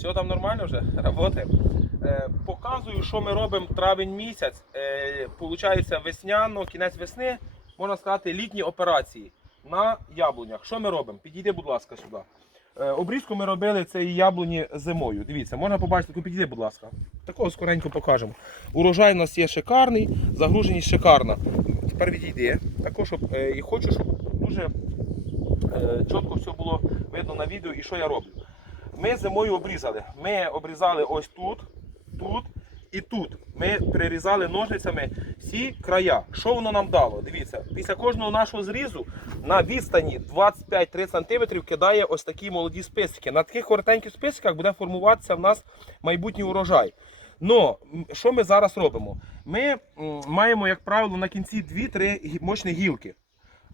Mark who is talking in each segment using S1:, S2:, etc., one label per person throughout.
S1: Все там нормально вже? Работаємо. Е, показую, що ми робимо травень місяць. Е, получається весняно, кінець весни, можна сказати, літні операції на яблунях. Що ми робимо? Підійди, будь ласка, сюди. Е, обрізку ми робили цієї яблуні зимою. Дивіться, можна побачити, підійди, будь ласка. Такого скоренько покажемо. Урожай у нас є шикарний, загруженість шикарна. Тепер відійди. Також щоб, е, і хочу, щоб дуже е, чітко все було видно на відео і що я роблю. Ми зимою обрізали. Ми обрізали ось тут, тут і тут. Ми прирізали ножницями всі края. Що воно нам дало? Дивіться, після кожного нашого зрізу на відстані 25-30 см кидає ось такі молоді списики. На таких коротеньких списиках буде формуватися в нас майбутній урожай. Но що ми зараз робимо? Ми маємо, як правило, на кінці 2-3 гі- мощні гілки.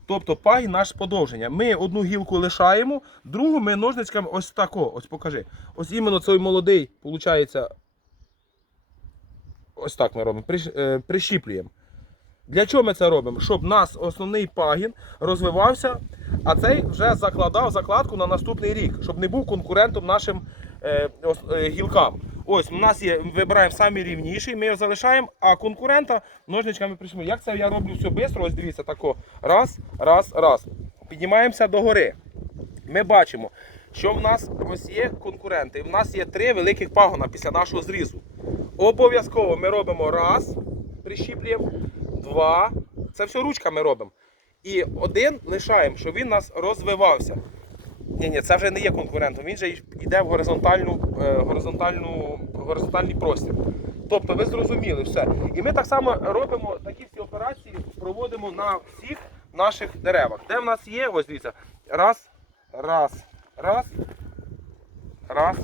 S1: Тобто пай наш подовження. Ми одну гілку лишаємо, другу ми ножничками ось тако, ось покажи. Ось іменно цей молодий, виходить, ось так ми робимо, е, прищіплюємо. Для чого ми це робимо? Щоб нас основний пагін розвивався, а цей вже закладав закладку на наступний рік, щоб не був конкурентом нашим е, е, гілкам. Ось у нас є, вибираємо самі рівніший, ми його залишаємо, а конкурента ножничками прийшли. Як це я роблю все швидко? Ось дивіться, тако. Раз, раз, раз. Піднімаємося до гори. Ми бачимо, що в нас ось є конкуренти. В нас є три великих пагона після нашого зрізу. Обов'язково ми робимо раз, прищіплюємо, два. Це все ручками робимо. І один лишаємо, щоб він у нас розвивався. Ні, ні, це вже не є конкурентом, він же йде в горизонтальну, е, горизонтальну, горизонтальний простір. Тобто ви зрозуміли все. І ми так само робимо такі всі операції, проводимо на всіх наших деревах. Де в нас є, ось дивіться, раз, раз, раз, раз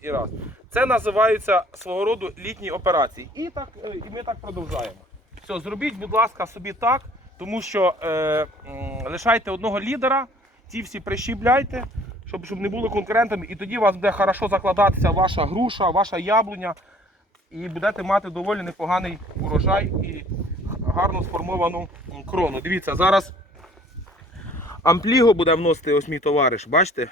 S1: і раз. Це називаються свого роду літні операції. І так, е, і ми так продовжаємо. Все, зробіть, будь ласка, собі так, тому що е, лишайте одного лідера, ті всі прищіпляйте, щоб, щоб не було конкурентами, і тоді у вас буде хорошо закладатися ваша груша, ваша яблуня, і будете мати доволі непоганий урожай і гарно сформовану крону. Дивіться, зараз ампліго буде вносити ось мій товариш, бачите?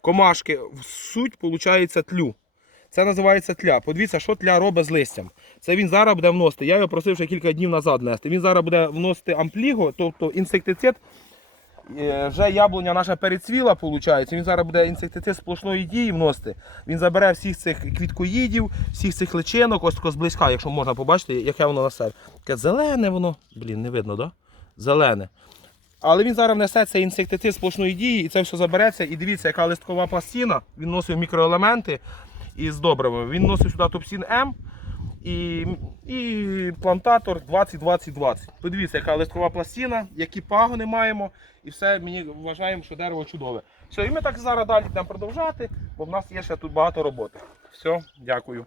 S1: Комашки, в суть, виходить, тлю. Це називається тля. Подивіться, що тля робить з листям. Це він зараз буде вносити. Я його просив ще кілька днів назад нести. Він зараз буде вносити ампліго, тобто інсектицид. Е, Вже яблуня наша перецвіла, виходить. Він зараз буде інсектицид сплошної дії вносити. Він забере всіх цих квіткоїдів, всіх цих личинок, ось тако зблизька, якщо можна побачити, яке воно на себе. Таке зелене воно. Блін, не видно, да? Зелене. Але він зараз внесе цей інсектицид сплошної дії і це все забереться. І дивіться, яка листкова пластина. Він носив мікроелементи із добривами. Він носив сюди топсін М і, і плантатор 20-20-20. Подивіться, яка листкова пластина, які пагони маємо. І все мені вважаємо, що дерево чудове. Все, і ми так зараз далі будемо продовжати, бо в нас є ще тут багато роботи. Все, дякую.